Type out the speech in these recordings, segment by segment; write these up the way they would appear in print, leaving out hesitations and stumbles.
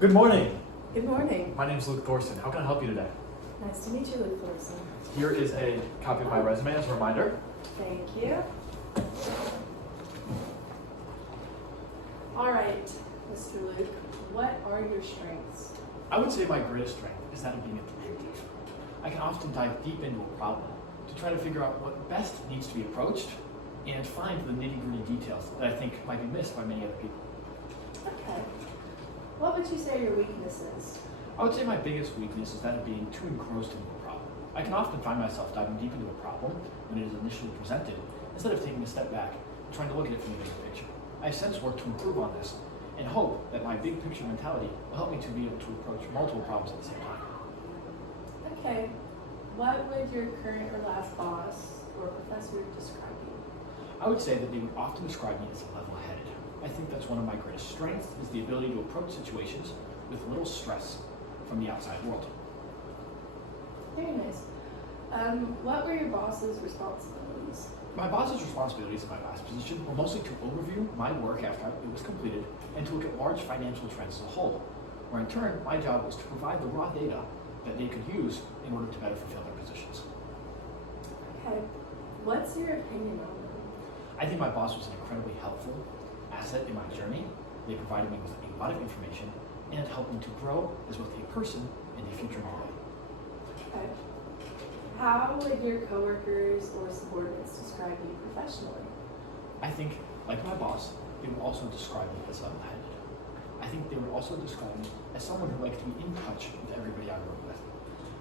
Good morning. Good morning. My name is Luke Thorson. How can I help you today? Nice to meet you, Luke Thorson. Here is a copy of my resume as a reminder. Thank you. All right, Mr. Luke, what are your strengths? I would say my greatest strength is that of being a detective. I can often dive deep into a problem to try to figure out what best needs to be approached and find the nitty-gritty details that I think might be missed by many other people. Okay. What would you say are your weaknesses? I would say my biggest weakness is that of being too engrossed into a problem. I can often find myself diving deep into a problem when it is initially presented, instead of taking a step back and trying to look at it from the bigger picture. I have since worked to improve on this and hope that my big picture mentality will help me to be able to approach multiple problems at the same time. Okay. What would your current or last boss or professor describe you? I would say that they would often describe me as level-headed. I think that's one of my greatest strengths, is the ability to approach situations with little stress from the outside world. Very nice. What were your boss's responsibilities? My boss's responsibilities in my last position were mostly to overview my work after it was completed and to look at large financial trends as a whole, where in turn my job was to provide the raw data that they could use in order to better fulfill their positions. Okay. What's your opinion on them? I think my boss was an incredibly helpful asset in my journey. They provided me with a lot of information and helped me to grow as both a person and a future employee. Okay. How would your coworkers or subordinates describe you professionally? I think, like my boss, they would also describe me as level-headed. I think they would also describe me as someone who likes to be in touch with everybody I work with.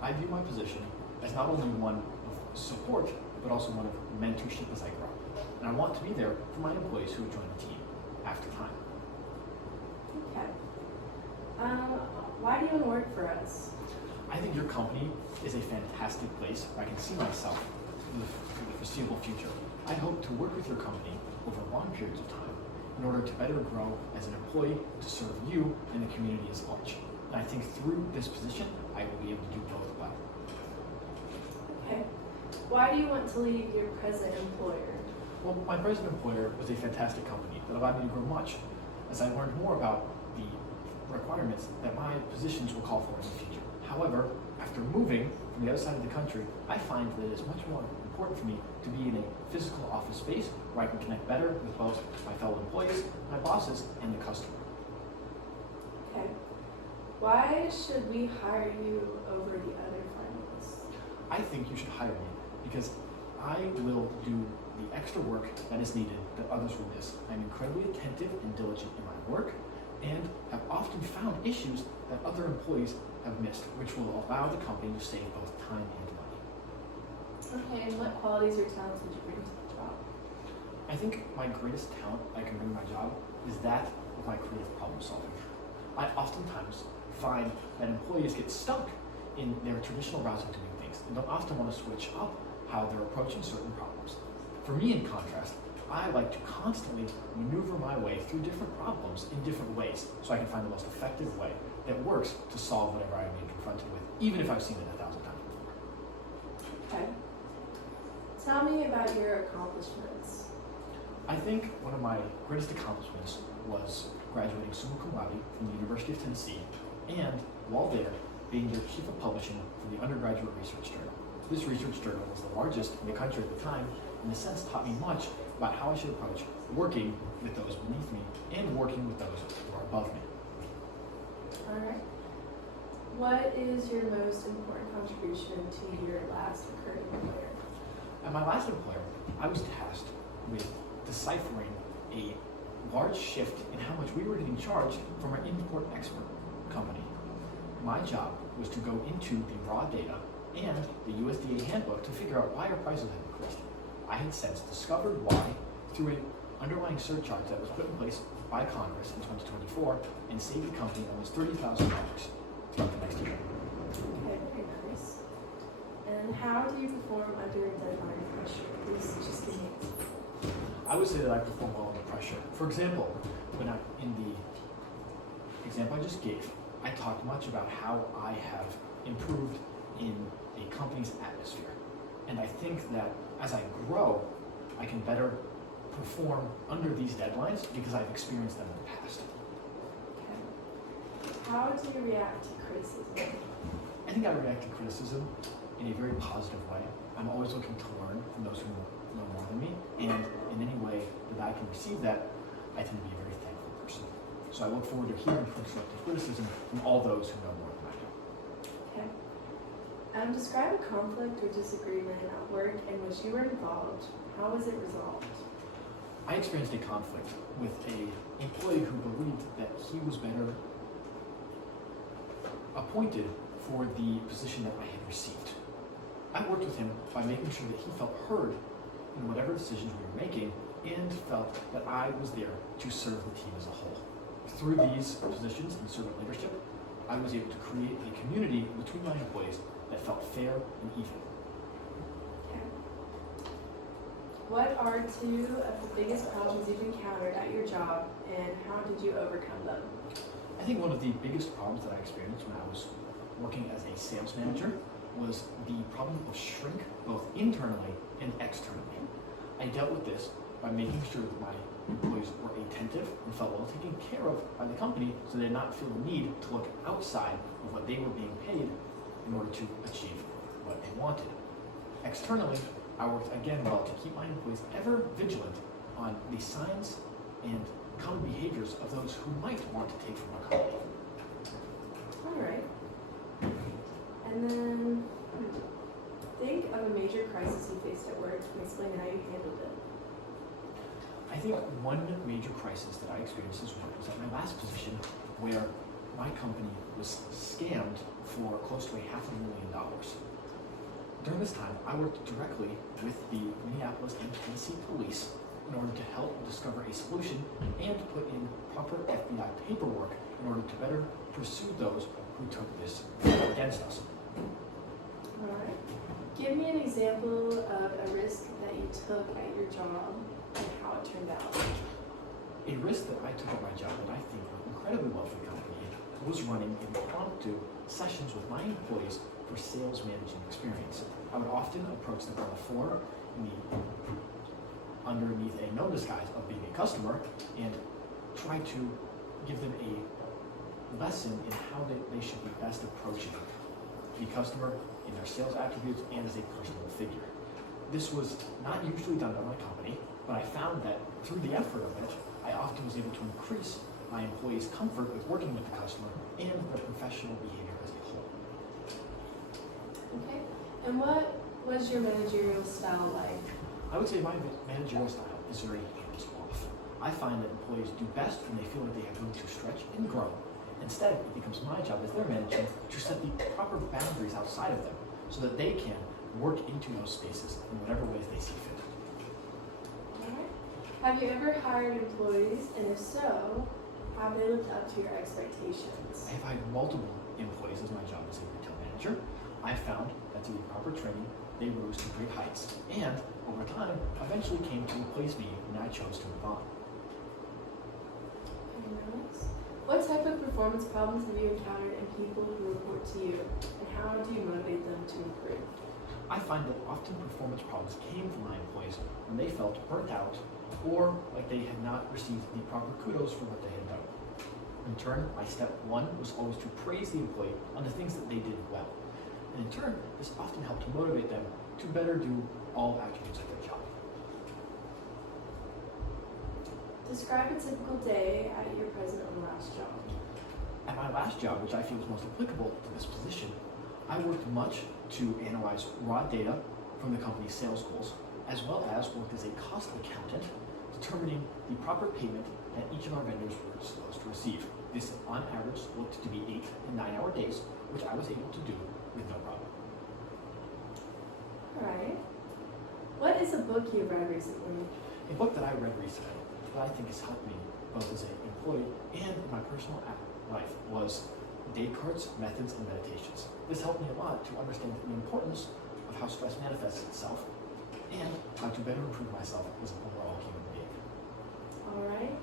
I view my position as not only one of support, but also one of mentorship as I grow. And I want to be there for my employees who would join the team after time. Okay. Why do you want to work for us? I think your company is a fantastic place where I can see myself in the foreseeable future. I hope to work with your company over long periods of time in order to better grow as an employee, to serve you and the community as large. And I think through this position, I will be able to do both well. Okay. Why do you want to leave your present employer? Well, my present employer was a fantastic company that allowed me to grow much as I learned more about the requirements that my positions will call for in the future. However, after moving from the other side of the country, I find that it is much more important for me to be in a physical office space where I can connect better with both my fellow employees, my bosses, and the customer. Okay. Why should we hire you over the other finalists? I think you should hire me because I will do the extra work that is needed that others will miss. I'm incredibly attentive and diligent in my work and have often found issues that other employees have missed, which will allow the company to save both time and money. Okay, and what qualities or talents would you bring to the job? I think my greatest talent I can bring to my job is that of my creative problem solving. I oftentimes find that employees get stuck in their traditional routes of doing things and don't often want to switch up how they're approaching certain problems. For me, in contrast, I like to constantly maneuver my way through different problems in different ways so I can find the most effective way that works to solve whatever I'm being confronted with, even if I've seen it 1,000 times. Okay. Tell me about your accomplishments. I think one of my greatest accomplishments was graduating summa cum laude from the University of Tennessee and, while there, being their chief of publishing for the undergraduate research journal. This research journal was the largest in the country at the time, and in a sense taught me much about how I should approach working with those beneath me and working with those who are above me. All right. What is your most important contribution to your last or current employer? At my last employer, I was tasked with deciphering a large shift in how much we were getting charged from our import-export company. My job was to go into the raw data and the USDA handbook to figure out why our prices had increased. I had since discovered why through an underlying surcharge that was put in place by Congress in 2024 and saved the company almost $30,000 throughout the next year. Okay, very nice. And how do you perform under deadline pressure? Please just give me. I would say that I perform well under pressure. For example, when I, in the example I just gave, I talked much about how I have improved in a company's atmosphere. And I think that as I grow, I can better perform under these deadlines because I've experienced them in the past. Okay. how do you react to criticism? I think I react to criticism in a very positive way. I'm always looking to learn from those who know more than me, and in any way that I can receive that, I tend to be a very thankful person. So I look forward to hearing constructive criticism from all those who know more than I do. Okay. Describe a conflict or disagreement at work in which you were involved. How was it resolved? I experienced a conflict with an employee who believed that he was better appointed for the position that I had received. I worked with him by making sure that he felt heard in whatever decisions we were making and felt that I was there to serve the team as a whole. Through these positions in servant leadership, I was able to create a community between my employees that felt fair and even. Okay. What are two of the biggest problems you've encountered at your job, and how did you overcome them? I think one of the biggest problems that I experienced when I was working as a sales manager was the problem of shrink, both internally and externally. I dealt with this by making sure that my employees were attentive and felt well taken care of by the company, so they did not feel the need to look outside of what they were being paid in order to achieve what they wanted. Externally, I worked again well to keep my employees ever vigilant on the signs and common behaviors of those who might want to take from our company. All right. And then think of a major crisis you faced at work and explain how you handled it. I think one major crisis that I experienced as well was at my last position, where my company was scammed for close to $500,000. During this time, I worked directly with the Minneapolis and Tennessee police in order to help discover a solution and put in proper FBI paperwork in order to better pursue those who took this against us. All right. Give me an example of a risk that you took at your job and how it turned out. A risk that I took at my job that I think went incredibly well for the company was running impromptu sessions with my employees for sales managing experience. I would often approach them on the floor underneath a known disguise of being a customer and try to give them a lesson in how they should be best approaching the customer in their sales attributes and as a personal figure. This was not usually done by my company, but I found that through the effort of it, I often was able to increase my employees' comfort with working with the customer and their professional behavior as a whole. Okay. And what was your managerial style like? I would say my managerial style is very hands-off. I find that employees do best when they feel that they have room to stretch and grow. Instead, it becomes my job as their manager to set the proper boundaries outside of them so that they can work into those spaces in whatever ways they see fit. All right. Have you ever hired employees, and if so, have they lived up to your expectations? I have hired multiple employees as my job as a retail manager. I found that through the proper training, they rose to great heights, and over time, eventually came to replace me when I chose to move on. Nice. What type of performance problems have you encountered in people who report to you, and how do you motivate them to improve? I find that often performance problems came from my employees when they felt burnt out or like they had not received the proper kudos for what they had done. In turn, my step one was always to praise the employee on the things that they did well. And in turn, this often helped to motivate them to better do all attributes of their job. Describe a typical day at your present and last job. At my last job, which I feel is most applicable to this position, I worked much to analyze raw data from the company's sales goals, as well as worked as a cost accountant, determining the proper payment that each of our vendors were supposed to receive. This, on average, looked to be 8 and 9 hour days, which I was able to do with no problem. All right. What is a book you read recently? A book that I read recently that I think has helped me both as an employee and in my personal life was Descartes' Methods and Meditations. This helped me a lot to understand the importance of how stress manifests itself and how to better improve myself as an overall human being. All right.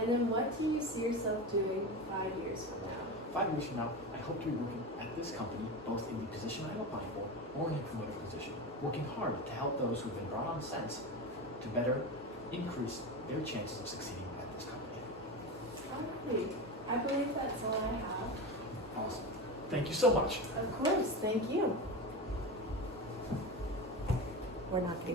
And then what do you see yourself doing 5 years from now? 5 years from now, I hope to be working at this company, both in the position I'm applying for or in a promoted position, working hard to help those who have been brought on since to better increase their chances of succeeding at this company. All right. I believe that's all I have. Thank you so much. Of course, thank you. We're not getting